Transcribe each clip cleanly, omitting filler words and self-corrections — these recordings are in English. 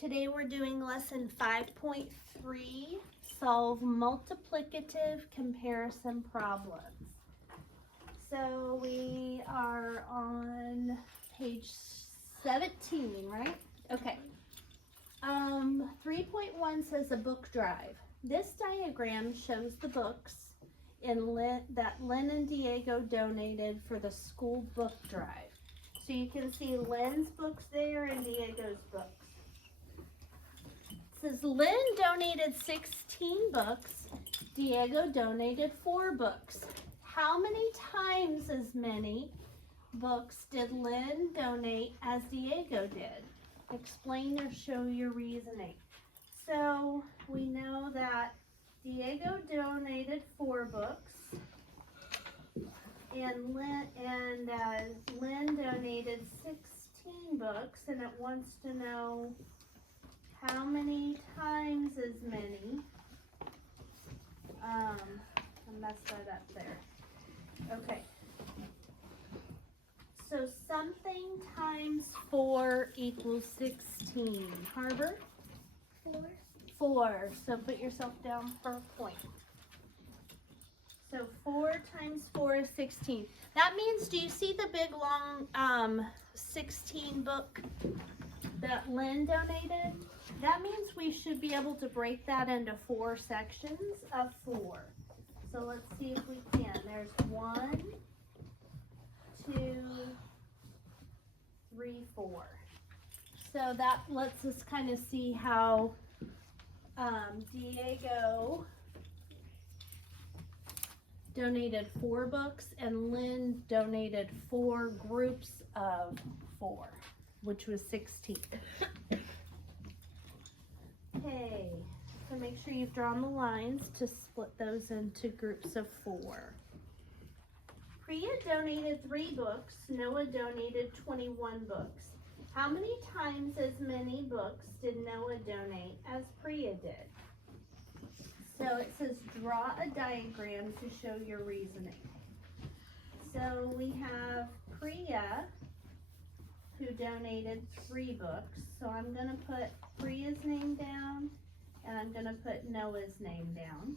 Today we're doing lesson 5.3, solve multiplicative comparison problems. So we are on page 17, right? Okay. 3.1 says a book drive. This diagram shows the books that Lynn and Diego donated for the school book drive. So you can see Lynn's books there and Diego's books. It says Lynn donated 16 books, Diego donated 4 books. How many times as many books did Lynn donate as Diego did? Explain or show your reasoning. So we know that Diego donated 4 books and Lynn donated 16 books, and it wants to know how many times as many. I messed that up there. Okay. So something times 4 equals 16. Harbor? 4. 4. So put yourself down for a point. So 4 times 4 is 16. That means, do you see the big long 16 book that Lynn donated? That means we should be able to break that into 4 sections of 4. So let's see if we can. There's 1, 2, 3, 4. So that lets us kind of see how Diego donated 4 books and Lynn donated 4 groups of 4, which was 16. Okay, so make sure you've drawn the lines to split those into groups of 4. Priya donated 3 books, Noah donated 21 books. How many times as many books did Noah donate as Priya did? So it says draw a diagram to show your reasoning. So we have Priya, who donated 3 books. So I'm going to put Priya's name down, and I'm going to put Noah's name down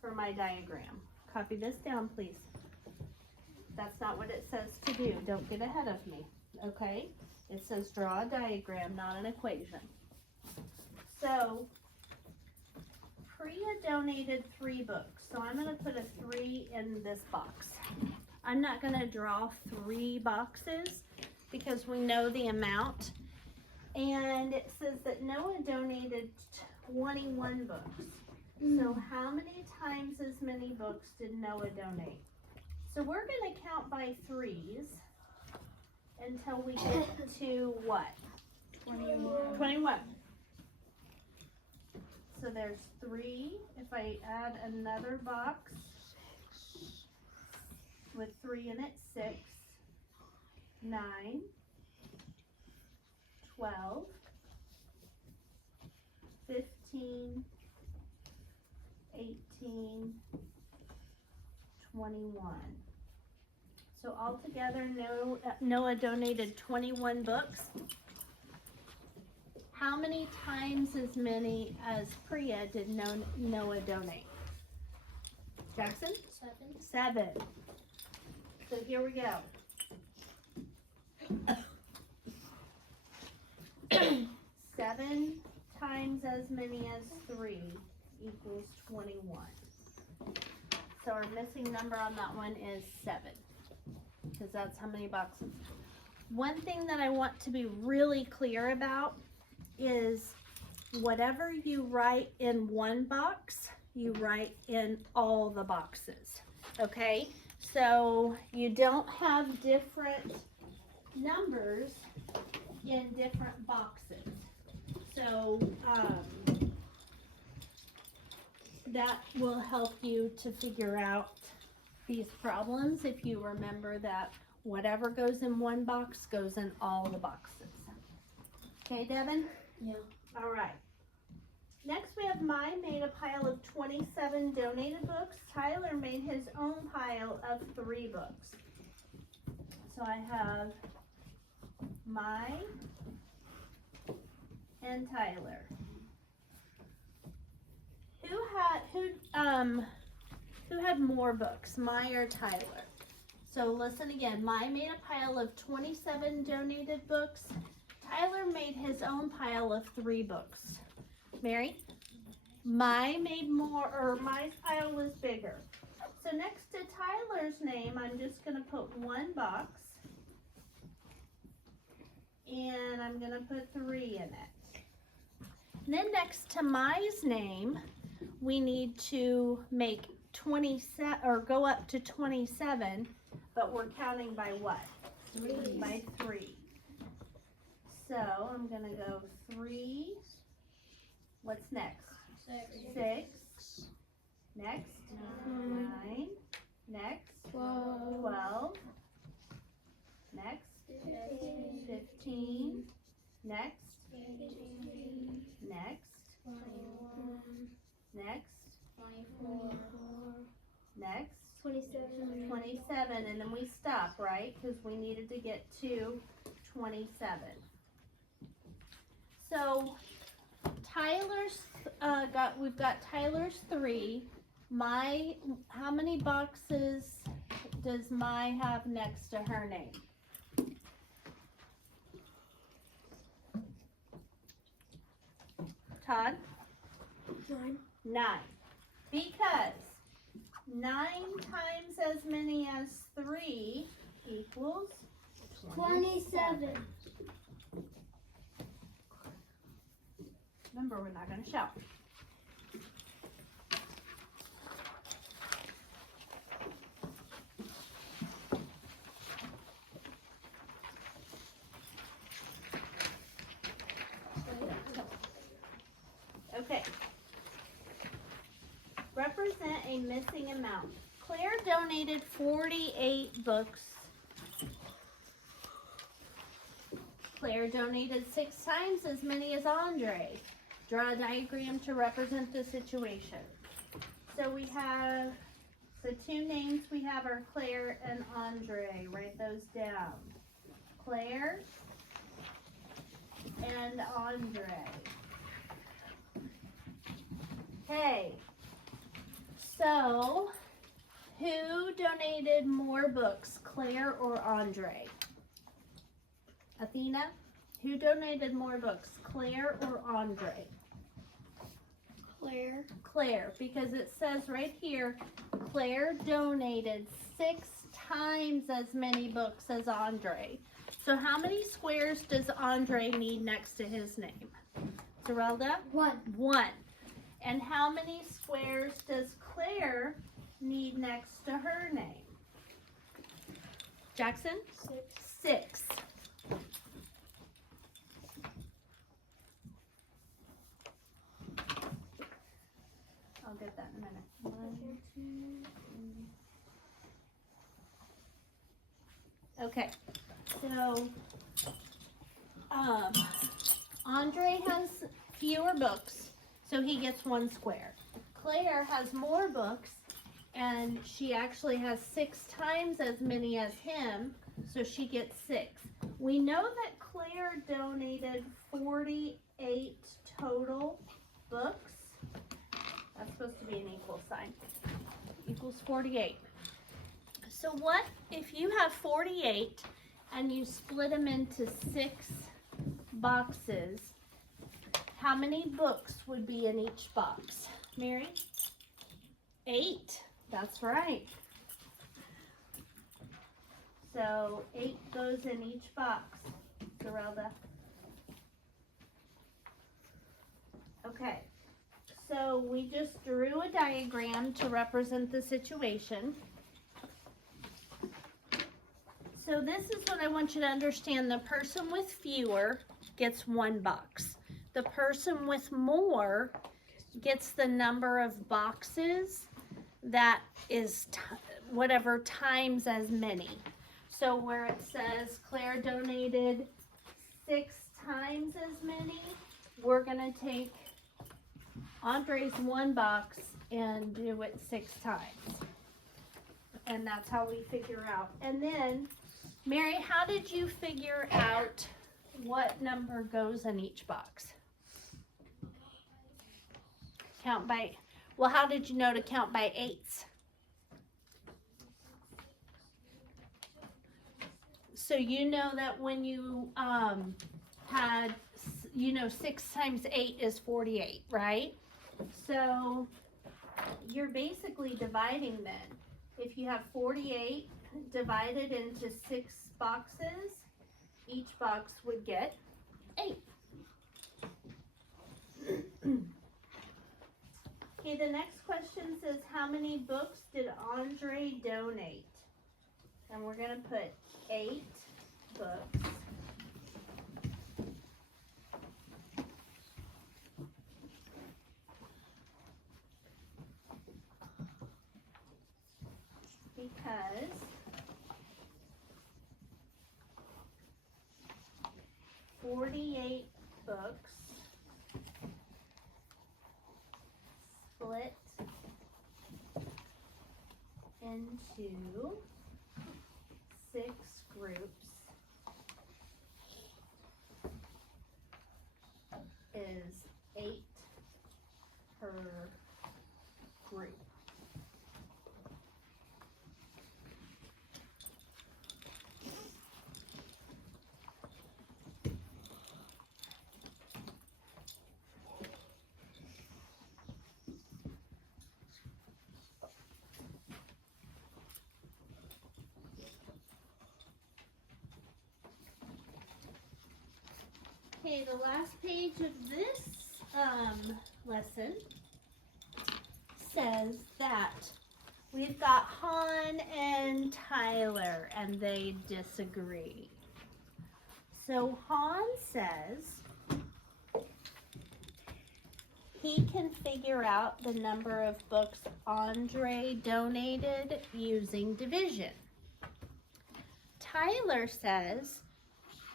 for my diagram. Copy this down, please. That's not what it says to do. Don't get ahead of me, okay? It says draw a diagram, not an equation. So Priya donated 3 books. So I'm going to put a 3 in this box. I'm not going to draw 3 boxes because we know the amount. And it says that Noah donated 21 books. So how many times as many books did Noah donate? So we're going to count by 3s until we get to what? 21. 21. So there's 3. If I add another box with 3 in it, 6, 9, 12, 15, 18, 21. So altogether, Noah donated 21 books. How many times as many as Priya did Noah donate? Jackson? 7. So here we go. 7 times as many as 3 equals 21. So our missing number on that one is 7, because that's how many boxes. One thing that I want to be really clear about is whatever you write in one box, you write in all the boxes, okay? So you don't have different numbers in different boxes. So that will help you to figure out these problems if you remember that whatever goes in one box goes in all the boxes. Okay, Devin? Yeah. All right. Next we have mine made a pile of 27 donated books. Tyler made his own pile of 3 books. So I have my and Tyler. Who had more books, Mai or Tyler? So listen again. Mai made a pile of 27 donated books. Tyler made his own pile of 3 books. Mary? Mai made more, or Mai's pile was bigger. So next to Tyler's name, I'm just going to put 1 box. And I'm going to put 3 in it. And then next to Mai's name, we need to make 27, or go up to 27, but we're counting by what? 3. By 3. So I'm going to go 3. What's next? 6. Next? 9. Next? 12. Next? 15. Next? Next? 21. Next? 24. Next? 27. 27, and then we stop, right? Because we needed to get to 27. So Tyler's we've got Tyler's 3. How many boxes does Mai have next to her name? Todd? 9. 9. Because 9 times as many as 3 equals 27. Remember, we're not going to shout. Okay. Represent a missing amount. Claire donated 48 books. Claire donated 6 times as many as Andre. Draw a diagram to represent the situation. So we have the 2 names we have are Claire and Andre. Write those down. Claire and Andre. Okay. So, who donated more books, Claire or Andre? Athena, who donated more books, Claire or Andre? Claire. Claire, because it says right here, Claire donated 6 times as many books as Andre. So how many squares does Andre need next to his name? Zerelda? 1. 1. And how many squares does Claire need next to her name? Jackson? 6. I'll get that in a minute. 1, 2, 3. Okay, so Andre has fewer books, so he gets 1 square. Claire has more books, and she actually has 6 times as many as him, so she gets 6. We know that Claire donated 48 total books. That's supposed to be an equal sign. Equals 48. So what if you have 48 and you split them into 6 boxes? How many books would be in each box? Mary? 8. That's right. So 8 goes in each box. Zerelda. Okay. So we just drew a diagram to represent the situation. So this is what I want you to understand. The person with fewer gets 1 box. The person with more gets the number of boxes that is whatever times as many. So where it says Claire donated 6 times as many, we're going to take Andre's 1 box and do it 6 times. And that's how we figure out. And then, Mary, how did you figure out what number goes in each box? Count by, well, how did you know to count by eighths? So you know that when you had, 6 times 8 is 48, right? So you're basically dividing then. If you have 48 divided into 6 boxes, each box would get 8. Okay, the next question says, how many books did Andre donate? And we're going to put 8 books. Because 48 books split into 6 groups is 8 per group. Okay, the last page of this lesson says that we've got Han and Tyler, and they disagree. So Han says he can figure out the number of books Andre donated using division. Tyler says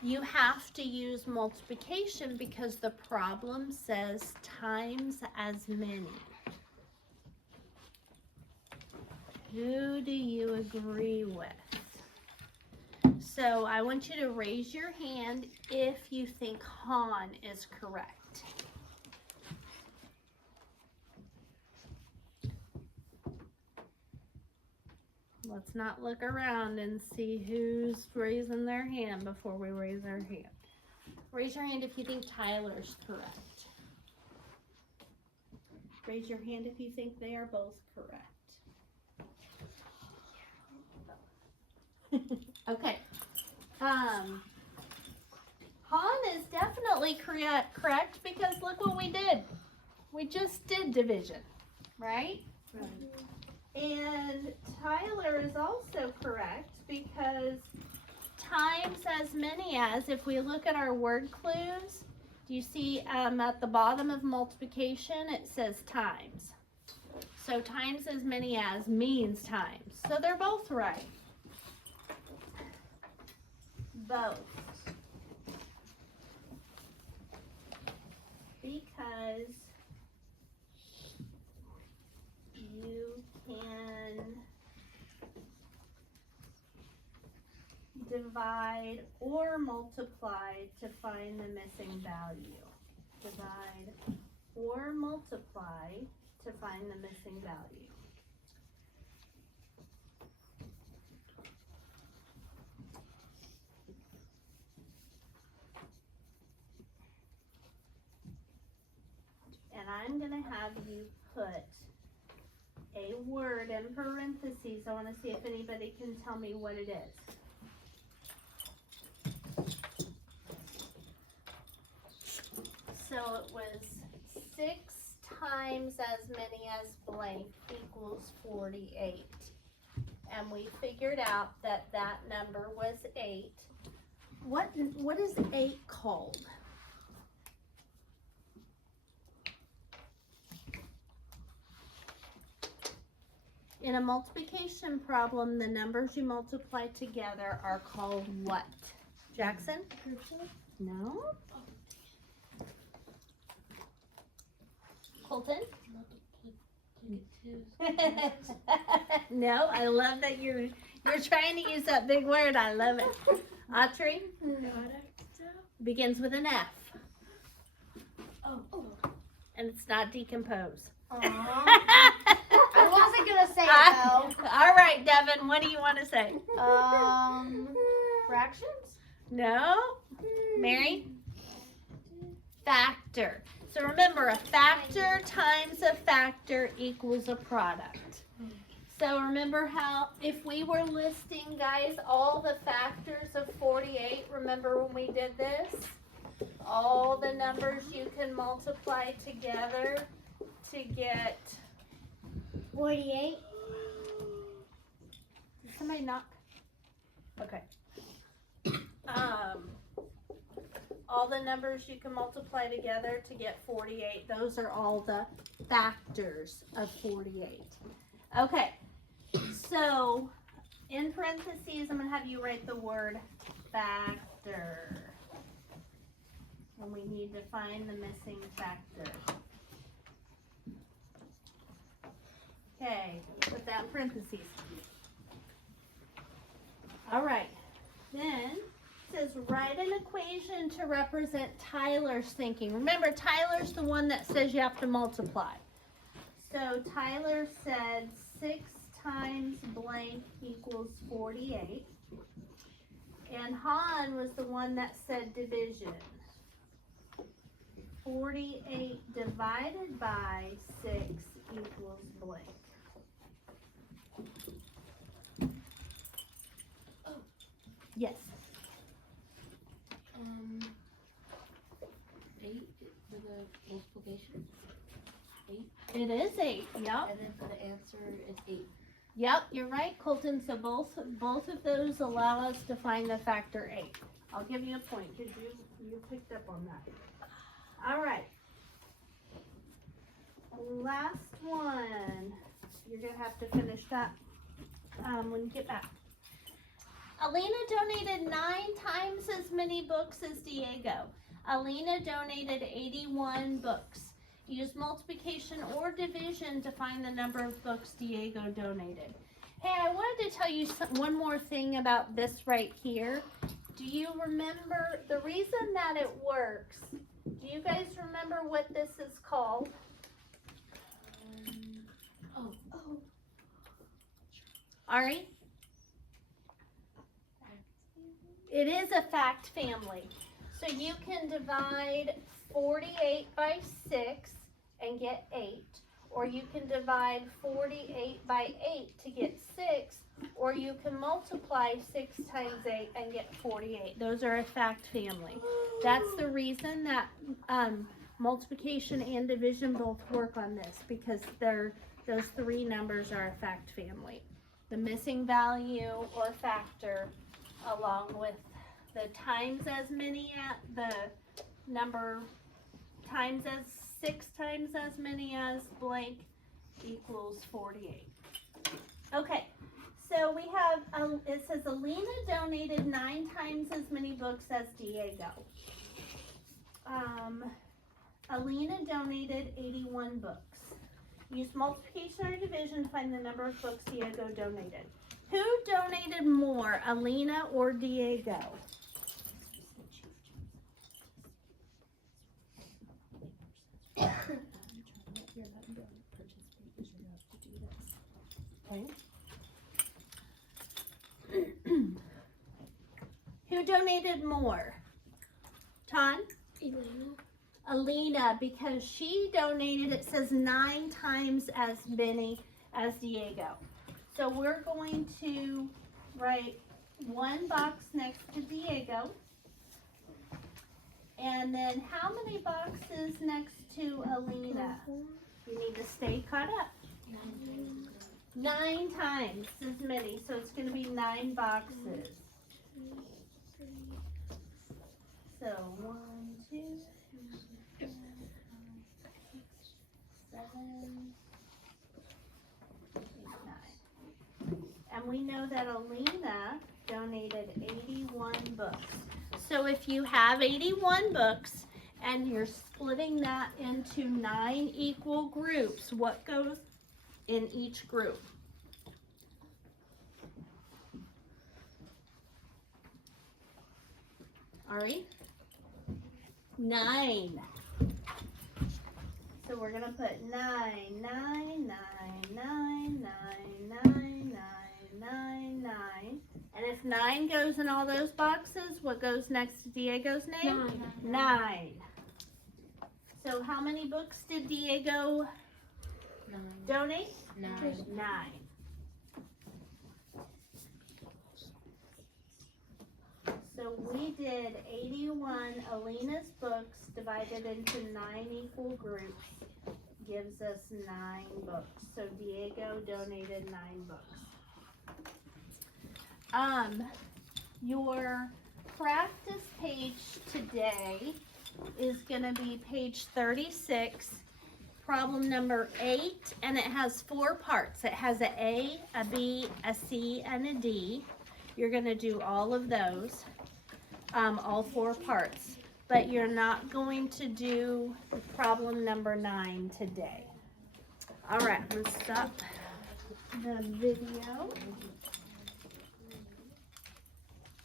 you have to use multiplication because the problem says times as many. Who do you agree with? So I want you to raise your hand if you think Han is correct. Let's not look around and see who's raising their hand before we raise our hand. Raise your hand if you think Tyler's correct. Raise your hand if you think they are both correct. Okay. Han is definitely correct because look what we did. We just did division, right? And Tyler is also correct because times as many as, if we look at our word clues, do you see at the bottom of multiplication it says times. So times as many as means times. So they're both right. Both. Because you can divide or multiply to find the missing value. Divide or multiply to find the missing value. And I'm going to have you put a word in parentheses. I want to see if anybody can tell me what it is. So it was 6 times as many as blank equals 48. And we figured out that that number was 8. What is 8 called? In a multiplication problem, the numbers you multiply together are called what? Jackson? No. Colton? No, I love that you're trying to use that big word. I love it. Autrey? Begins with an F. Oh. And it's not decompose. I wasn't gonna say it though. All right, Devin, what do you want to say? Fractions? No? Mary? Factor. So remember, a factor times a factor equals a product. So remember how, if we were listing, guys, all the factors of 48, remember when we did this? All the numbers you can multiply together to get... 48. Did somebody knock? Okay. All the numbers you can multiply together to get 48. Those are all the factors of 48. Okay. So, in parentheses, I'm going to have you write the word factor. And we need to find the missing factor. Okay, put that in parentheses. All right. Then it says write an equation to represent Tyler's thinking. Remember, Tyler's the one that says you have to multiply. So Tyler said 6 times blank equals 48. And Han was the one that said division. 48 divided by 6 equals blank. Yes. 8 for the multiplication. 8. It is 8. Yep. And then for the answer, it's 8. Yep, you're right, Colton. So both of those allow us to find the factor 8. I'll give you a point because you picked up on that. All right. Last one. You're gonna have to finish that when you get back. Alina donated 9 times as many books as Diego. Alina donated 81 books. Use multiplication or division to find the number of books Diego donated. Hey, I wanted to tell you one more thing about this right here. Do you remember the reason that it works? Do you guys remember what this is called? Ari? It is a fact family. So you can divide 48 by 6 and get 8. Or you can divide 48 by 8 to get 6. Or you can multiply 6 times 8 and get 48. Those are a fact family. That's the reason that multiplication and division both work on this, because those 3 numbers are a fact family. The missing value or factor, along with the times as many, the number times as 6 times as many as blank equals 48. Okay, so we have, it says Alina donated 9 times as many books as Diego. Alina donated 81 books. Use multiplication or division to find the number of books Diego donated. Who donated more, Alina or Diego? Okay. Who donated more? Ton? Alina, because she donated, it says 9 times as many as Diego. So we're going to write 1 box next to Diego. And then how many boxes next to Alina? You need to stay caught up. 9 times as many, so it's going to be 9 boxes. So 1, 2, 3, 4, 5, 6, 7, 8, 9. And we know that Alina donated 81 books. So if you have 81 books and you're splitting that into 9 equal groups, what goes in each group? Ari? 9. So So we're gonna put 9, 9, 9, 9, 9, 9, 9, 9, 9. And if 9 goes in all those boxes, what goes next to Diego's name? 9. So how many books did Diego 9. donate? 9. 9. So we did 81 Alina's books divided into 9 equal groups gives us 9 books. So Diego donated 9 books. Your practice page today is going to be page 36, problem number 8, and it has 4 parts. It has an A, a B, a C, and a D. You're going to do all of those, all 4 parts, but you're not going to do problem number 9 today. All right, let's stop the video.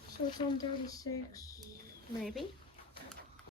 So it's on 36. Maybe.